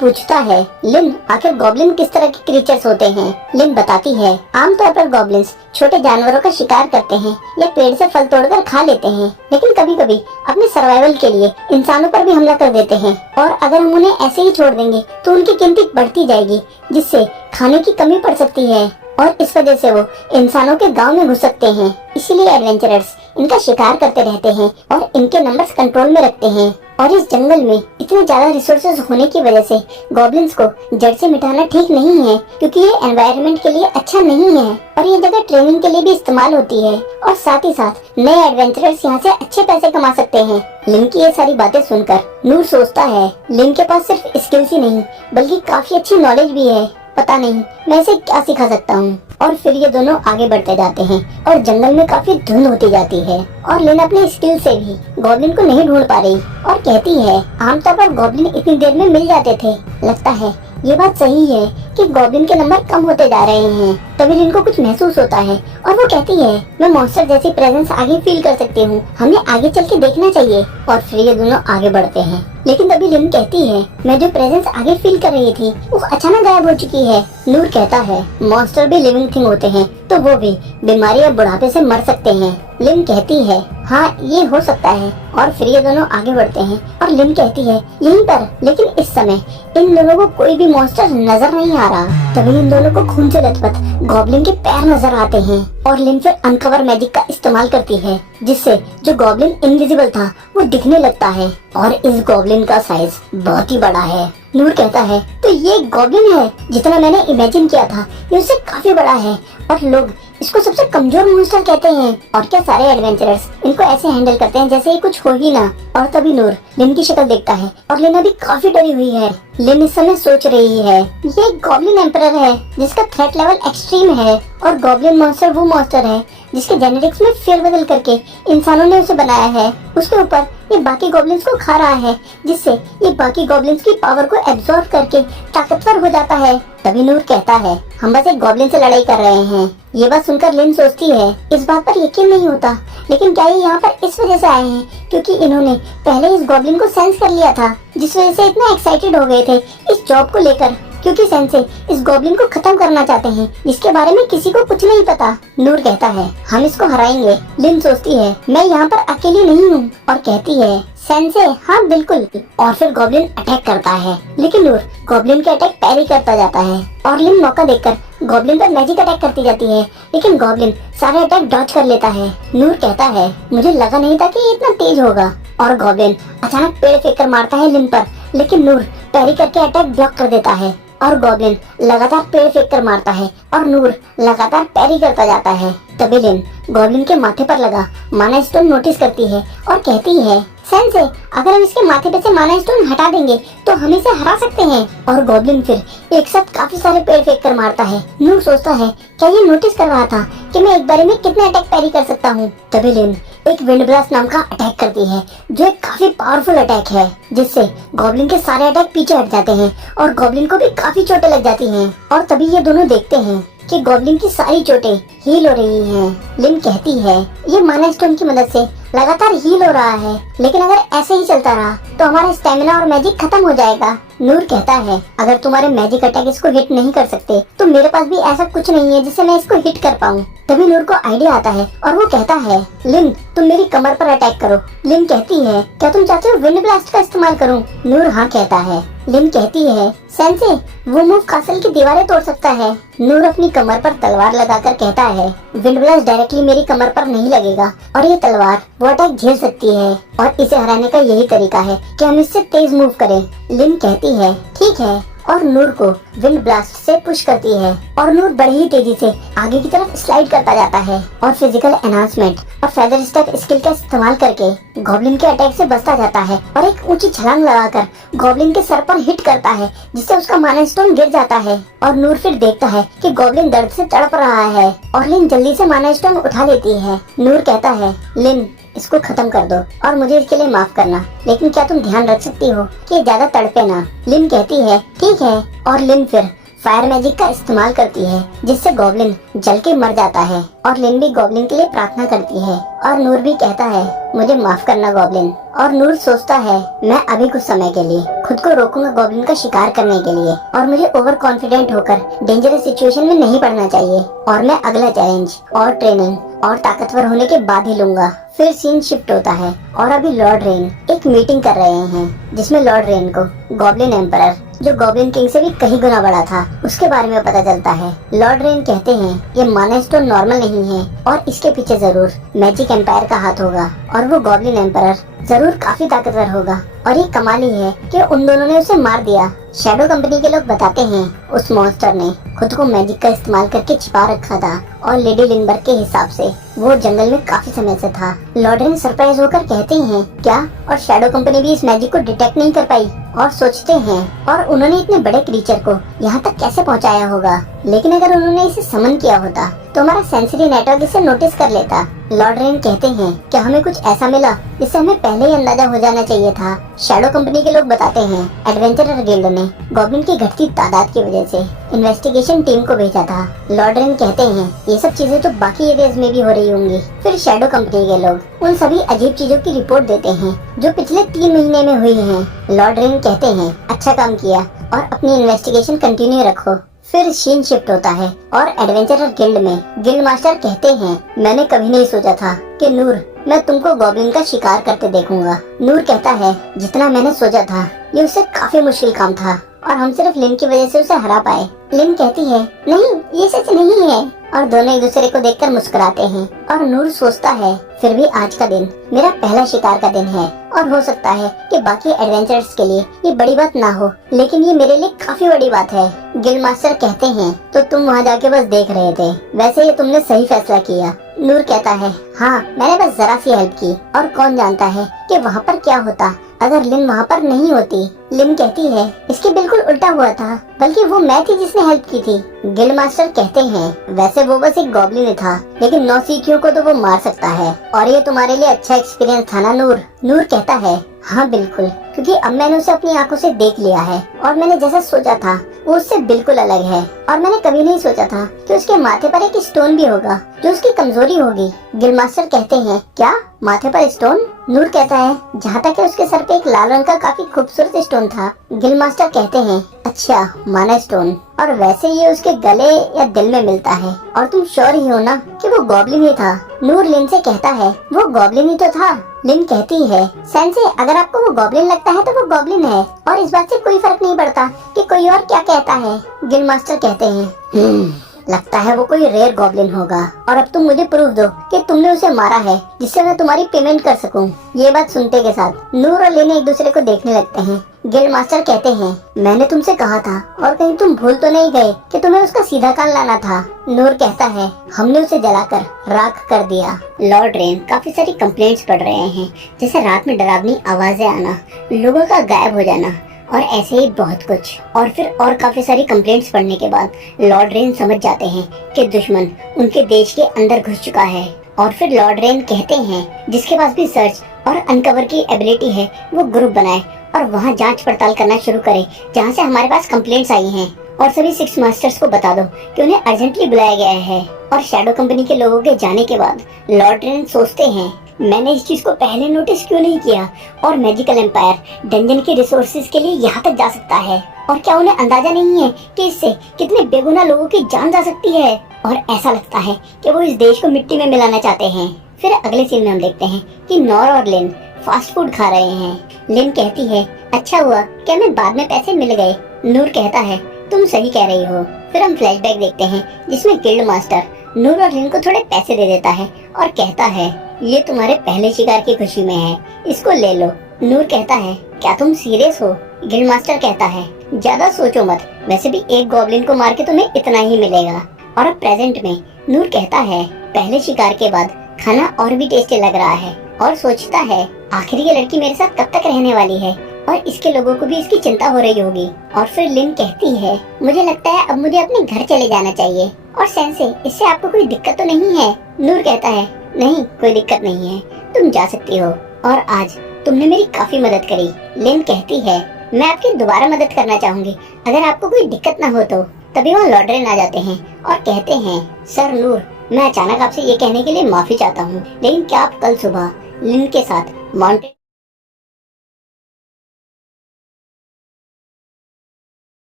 पूछता है, लिन आखिर गॉब्लिन किस तरह के क्रीचर्स होते हैं? लिन बताती है, आमतौर पर गॉब्लिन्स छोटे जानवरों का शिकार करते हैं या पेड़ से फल तोड़कर खा लेते हैं, लेकिन कभी कभी अपने सर्वाइवल के लिए इंसानों पर भी हमला कर देते हैं। और अगर हम उन्हें ऐसे ही छोड़ देंगे तो उनकी गिनती बढ़ती जाएगी, जिससे खाने की कमी पड़ सकती है और इस वजह से वो इंसानों के गांव में घुस सकते हैं। इसीलिए एडवेंचरर्स इनका शिकार करते रहते हैं और इनके नंबर्स कंट्रोल में रखते हैं। और इस जंगल में इतने ज्यादा रिसोर्सेज होने की वजह से गॉब्लिन्स को जड़ से मिटाना ठीक नहीं है, क्योंकि ये एनवायरनमेंट के लिए अच्छा नहीं है और ये जगह ट्रेनिंग के लिए भी इस्तेमाल होती है। और साथ ही साथ नए एडवेंचरर्स यहाँ से अच्छे पैसे कमा सकते हैं। लिन की ये सारी बातें सुनकर नूर सोचता है, लिन के पास सिर्फ स्किल्स ही नहीं बल्कि काफी अच्छी नॉलेज भी है। पता नहीं मैं इसे क्या सिखा सकता हूँ। और फिर ये दोनों आगे बढ़ते जाते हैं और जंगल में काफी धुंध होती जाती है और लिन अपने स्किल से भी गॉब्लिन को नहीं ढूंढ पा रही और कहती है, आमतौर पर गॉब्लिन इतनी देर में मिल जाते थे। लगता है ये बात सही है कि गॉब्लिन के नंबर कम होते जा रहे हैं। तभी लिन को कुछ महसूस होता है और वो कहती है, मैं मॉन्स्टर जैसी प्रेजेंस आगे फील कर सकती हूँ, हमें आगे चल के देखना चाहिए। और फिर ये दोनों आगे बढ़ते हैं, लेकिन तभी लिन कहती है, मैं जो प्रेजेंस आगे फील कर रही थी वो अचानक गायब हो चुकी है। नूर कहता है, मॉन्स्टर भी लिविंग थिंग होते हैं तो वो भी बीमारी और बुढ़ापे से मर सकते हैं। लिन कहती है, हाँ ये हो सकता है। और फिर ये दोनों आगे बढ़ते हैं और लिन कहती है, यहीं पर, लेकिन इस समय इन दोनों को कोई भी मॉन्स्टर नजर नहीं आ रहा। तभी इन दोनों को खून से लथपथ गॉब्लिन के पैर नजर आते हैं और लिन फिर अनकवर मैजिक का इस्तेमाल करती है, जिससे जो गॉब्लिन इनविजिबल था वो दिखने लगता है। और इस गॉब्लिन का साइज बहुत ही बड़ा है। नूर कहता है, तो ये गॉब्लिन है, जितना मैंने इमेजिन किया था ये उससे काफी बड़ा है और लोग इसको सबसे कमजोर मॉन्स्टर कहते हैं। और क्या सारे एडवेंचरर्स इनको ऐसे हैंडल करते हैं जैसे ये कुछ हो ही ना। और तभी नूर लिन की शक्ल देखता है और लिन अभी काफी डरी हुई है। लिन इस समय सोच रही है, ये गॉब्लिन एम्परर है जिसका थ्रेट लेवल एक्सट्रीम है और गॉब्लिन मॉन्स्टर वो मॉन्स्टर है जिसके जेनेटिक्स में फेरबदल करके इंसानों ने उसे बनाया है। उसके ऊपर ये बाकी गॉब्लिन्स को खा रहा है, जिससे ये बाकी गॉब्लिन्स की पावर को एब्जॉर्ब करके ताकतवर हो जाता है। तभी नूर कहता है, हम बस एक गॉब्लिन से लड़ाई कर रहे हैं। ये बात सुनकर लिन सोचती है, इस बात पर यकीन नहीं होता, लेकिन क्या ये यहाँ पर इस वजह से आए हैं क्योंकि इन्होंने पहले इस गॉब्लिन को सेंस कर लिया था, जिस वजह से इतना एक्साइटेड हो गए थे इस जॉब को लेकर, क्योंकि सेंसे इस गॉब्लिन को खत्म करना चाहते हैं जिसके बारे में किसी को कुछ नहीं पता। नूर कहता है, हम इसको हराएंगे। लिन सोचती है, मैं यहाँ पर अकेली नहीं हूँ और कहती है, सेंसे हाँ बिल्कुल। और फिर गॉब्लिन अटैक करता है, लेकिन नूर गॉब्लिन के अटैक पैरी करता जाता है और लिन मौका देखकर गॉब्लिन पर मैजिक अटैक करती जाती है, लेकिन गॉब्लिन सारे अटैक डॉज कर लेता है। नूर कहता है, मुझे लगा नहीं था कि ये इतना तेज होगा। और गॉब्लिन अचानक पेड़ फेंक कर मारता है लिन पर, लेकिन नूर पैरी करके अटैक ब्लॉक कर देता है और गॉब्लिन लगातार पेड़ फेंक कर मारता है और नूर लगातार पैरी करता जाता है। तभी लिन गॉब्लिन के माथे पर लगा माना स्टोन नोटिस करती है और कहती है, सेंसे अगर हम इसके माथे पे से माना स्टोन हटा देंगे तो हम इसे हरा सकते हैं। और गॉब्लिन फिर एक साथ काफी सारे पेड़ फेंक कर मारता है। नूर सोचता है, क्या ये नोटिस कर रहा था कि मैं एक बारी में कितने अटैक पैरी कर सकता हूँ। तभी लिन एक विंड ब्लास्ट नाम का अटैक करती है, जो एक काफी पावरफुल अटैक है, जिससे गॉब्लिन के सारे अटैक पीछे हट जाते हैं और गॉब्लिन को भी काफी चोटें लग जाती हैं। और तभी ये दोनों देखते हैं कि गॉब्लिन की सारी चोटें हील हो रही हैं। लिन कहती है, ये माना स्टोन की मदद से लगातार हील हो रहा है, लेकिन अगर ऐसे ही चलता रहा तो हमारा स्टेमिना और मैजिक खत्म हो जाएगा। नूर कहता है, अगर तुम्हारे मैजिक अटैक इसको हिट नहीं कर सकते तो मेरे पास भी ऐसा कुछ नहीं है जिससे मैं इसको हिट कर पाऊँ। तभी नूर को आइडिया आता है और वो कहता है, लिन तुम मेरी कमर पर अटैक करो। लिन कहती है, क्या तुम चाहते हो विंड ब्लास्ट का इस्तेमाल करूं? नूर हाँ कहता है। लिन कहती है, सेंसे वो मूव कासल की दीवारें तोड़ सकता है। नूर अपनी कमर पर तलवार लगाकर कहता है, विंड ब्लास्ट डायरेक्टली मेरी कमर पर नहीं लगेगा और ये तलवार वो अटैक झेल सकती है और इसे हराने का यही तरीका है कि हम इससे तेज मूव करें। लिन कहती है, ठीक है, और नूर को विंड ब्लास्ट से पुश करती है और नूर बड़ी ही तेजी से आगे की तरफ स्लाइड करता जाता है और फिजिकल एनहांसमेंट और फेदर स्टेप स्किल का इस्तेमाल करके गॉब्लिन के अटैक से बचता जाता है और एक ऊंची छलांग लगाकर गॉब्लिन के सर पर हिट करता है, जिससे उसका माना स्टोन गिर जाता है। और नूर फिर देखता है कि गॉब्लिन दर्द से तड़प रहा है और लिन जल्दी से माना स्टोन उठा लेती है। नूर कहता है, लिन इसको खत्म कर दो और मुझे इसके लिए माफ करना, लेकिन क्या तुम ध्यान रख सकती हो कि ज्यादा तड़पे ना। लिन कहती है, ठीक है, और लिन फिर फायर मैजिक का इस्तेमाल करती है, जिससे गॉब्लिन जल के मर जाता है। और लिन भी गॉब्लिन के लिए प्रार्थना करती है और नूर भी कहता है मुझे माफ करना गॉब्लिन। और नूर सोचता है मैं अभी कुछ समय के लिए खुद को रोकूंगा गॉब्लिन का शिकार करने के लिए, और मुझे ओवर कॉन्फिडेंट होकर डेंजरस सिचुएशन में नहीं पड़ना चाहिए, और मैं अगला चैलेंज और ट्रेनिंग और ताकतवर होने के बाद ही लूंगा। फिर सीन शिफ्ट होता है और अभी लॉर्ड रेन एक मीटिंग कर रहे हैं, जिसमें लॉर्ड रेन को गॉब्लिन एम्परर, जो गॉब्लिन किंग से भी कहीं गुना बड़ा था, उसके बारे में पता चलता है। लॉर्ड रेन कहते हैं ये माना स्टोन नॉर्मल नहीं है और इसके पीछे जरूर मैजिक एम्पायर का हाथ होगा, और वो गॉब्लिन एम्परर जरूर काफी ताकतवर होगा। और ये कमाल ही है कि उन दोनों ने उसे मार दिया। शैडो कंपनी के लोग बताते हैं उस मॉन्स्टर ने खुद को मैजिक का इस्तेमाल करके छिपा रखा था, और लेडी लिंडबर्ग के हिसाब से वो जंगल में काफी समय से था। लॉर्ड रेन सरप्राइज होकर कहते हैं क्या, और शैडो कंपनी भी इस मैजिक को डिटेक्ट नहीं कर पाई, और सोचते हैं और उन्होंने इतने बड़े क्रीचर को यहाँ तक कैसे पहुँचाया होगा। लेकिन अगर उन्होंने इसे समन किया होता तो हमारा सेंसरी नेटवर्क इसे नोटिस कर लेता। लॉर्ड रेन कहते हैं क्या हमें कुछ ऐसा मिला जिससे हमें पहले ही अंदाजा हो जाना चाहिए था। शैडो कंपनी के लोग बताते हैं एडवेंचरर गिल्ड ने गॉब्लिन की घटती तादाद की वजह से इन्वेस्टिगेशन टीम को भेजा था। लॉर्ड रेन कहते हैं ये सब चीजें तो बाकी एरियाज में भी हो रही होंगी। फिर शैडो कंपनी के लोग उन सभी अजीब चीजों की रिपोर्ट देते हैं जो पिछले 3 महीने में हुई हैं। लॉर्ड रेन कहते हैं अच्छा काम किया और अपनी इन्वेस्टिगेशन कंटिन्यू रखो। फिर सीन शिफ्ट होता है और एडवेंचरर गिल्ड में गिल्ड मास्टर कहते हैं मैंने कभी नहीं सोचा था कि नूर मैं तुमको गॉब्लिन का शिकार करते देखूंगा। नूर कहता है जितना मैंने सोचा था ये उससे काफी मुश्किल काम था और हम सिर्फ लिन की वजह से उसे हरा पाए। लिन कहती है नहीं ये सच नहीं है, और दोनों एक दूसरे को देखकर मुस्कुराते हैं। और नूर सोचता है फिर भी आज का दिन मेरा पहला शिकार का दिन है, और हो सकता है कि बाकी एडवेंचर्स के लिए ये बड़ी बात ना हो, लेकिन ये मेरे लिए काफी बड़ी बात है। गिल्ड मास्टर कहते हैं तो तुम वहाँ जाके बस देख रहे थे, वैसे ये तुमने सही फैसला किया। नूर कहता है हाँ मैंने बस जरा सी हेल्प की, और कौन जानता है कि वहाँ पर क्या होता अगर लिन वहाँ पर नहीं होती। लिन कहती है इसके बिल्कुल उल्टा हुआ था, बल्कि वो मैं थी जिसने हेल्प की थी। गिल्ड मास्टर कहते हैं वैसे वो बस एक गॉब्लिन ही था, लेकिन 9 सीखियों को तो वो मार सकता है, और ये तुम्हारे लिए अच्छा एक्सपीरियंस था ना नूर। नूर कहता है हाँ बिल्कुल, क्योंकि अब मैंने उसे अपनी आंखों से देख लिया है, और मैंने जैसा सोचा था वो उससे बिल्कुल अलग है, और मैंने कभी नहीं सोचा था कि उसके माथे पर एक स्टोन भी होगा जो उसकी कमजोरी होगी। गिल्ड मास्टर कहते हैं क्या माथे पर स्टोन? नूर कहता है जहाँ तक है उसके सर पे एक लाल रंग का काफी खूबसूरत स्टोन था। गिल्ड मास्टर कहते हैं अच्छा माना स्टोन, और वैसे ये उसके गले या दिल में मिलता है, और तुम श्योर ही हो ना कि वो गॉब्लिन ही था? नूर लिन से कहता है वो गॉब्लिन ही तो था। लिन कहती है सेंसे अगर आपको वो गॉब्लिन लगता है तो वो गॉब्लिन है, और इस बात से कोई फर्क नहीं पड़ता कि कोई और क्या कहता है। गिल्ड मास्टर कहते हैं लगता है वो कोई रेयर गॉब्लिन होगा, और अब तुम मुझे प्रूफ दो कि तुमने उसे मारा है जिससे मैं तुम्हारी पेमेंट कर सकूं। ये बात सुनते के साथ नूर और लिन एक दूसरे को देखने लगते हैं। गिल्ड मास्टर कहते हैं मैंने तुमसे कहा था, और कहीं तुम भूल तो नहीं गए कि तुम्हें उसका सीधा कान लाना था? नूर कहता है हमने उसे जलाकर राख कर दिया। लॉर्ड रेन काफी सारी कंप्लेंट्स पढ़ रहे हैं, जैसे रात में डरावनी आवाजें आना, लोगों का गायब हो जाना, और ऐसे ही बहुत कुछ। और फिर और काफी सारी कंप्लेंट्स पढ़ने के बाद लॉर्ड रेन समझ जाते हैं कि दुश्मन उनके देश के अंदर घुस चुका है। और फिर लॉर्ड रेन कहते हैं जिसके पास भी सर्च और अनकवर की एबिलिटी है वो ग्रुप बनाए और वहाँ जांच पड़ताल करना शुरू करे जहाँ से हमारे पास कंप्लेंट्स आई हैं, और सभी 6 मास्टर्स को बता दो कि उन्हें अर्जेंटली बुलाया गया है। और शैडो कंपनी के लोगों के जाने के बाद लॉर्ड रेन सोचते हैं मैंने इस चीज को पहले नोटिस क्यों नहीं किया, और मैजिकल एम्पायर डंजन के रिसोर्सेज के लिए यहाँ तक जा सकता है, और क्या उन्हें अंदाजा नहीं है कि इससे कितने बेगुनाह लोगों की जान जा सकती है। और ऐसा लगता है कि वो इस देश को मिट्टी में मिलाना चाहते हैं। फिर अगले सीन में हम देखते हैं कि नॉर और लिन फास्ट फूड खा रहे हैं। लिन कहती है अच्छा हुआ कि हमें बाद में पैसे मिल गए। नूर कहता है तुम सही कह रही हो। फिर हम फ्लैशबैक देखते हैं जिसमें गिल्ड मास्टर नूर और लिन को थोड़े पैसे दे देता है और कहता है ये तुम्हारे पहले शिकार की खुशी में है, इसको ले लो। नूर कहता है क्या तुम सीरियस हो? गिल्ड मास्टर कहता है ज्यादा सोचो मत, वैसे भी एक गॉब्लिन को मार के तुम्हें इतना ही मिलेगा। और अब प्रेजेंट में नूर कहता है पहले शिकार के बाद खाना और भी टेस्टी लग रहा है, और सोचता है आखिर ये लड़की मेरे साथ कब तक रहने वाली है, और इसके लोगों को भी इसकी चिंता हो रही होगी। और फिर लिन कहती है मुझे लगता है अब मुझे अपने घर चले जाना चाहिए। और सेंसे इससे आपको कोई दिक्कत तो नहीं है? नूर कहता है नहीं कोई दिक्कत नहीं है, तुम जा सकती हो, और आज तुमने मेरी काफी मदद करी। लिन कहती है मैं आपकी दोबारा मदद करना चाहूंगी, अगर आपको कोई दिक्कत ना हो तो। तभी वहाँ लॉर्डरेन आ जाते हैं और कहते हैं, सर नूर, मैं अचानक आपसे ये कहने के लिए माफी चाहता हूँ, लेकिन क्या आप कल सुबह लिन के साथ माउंटेन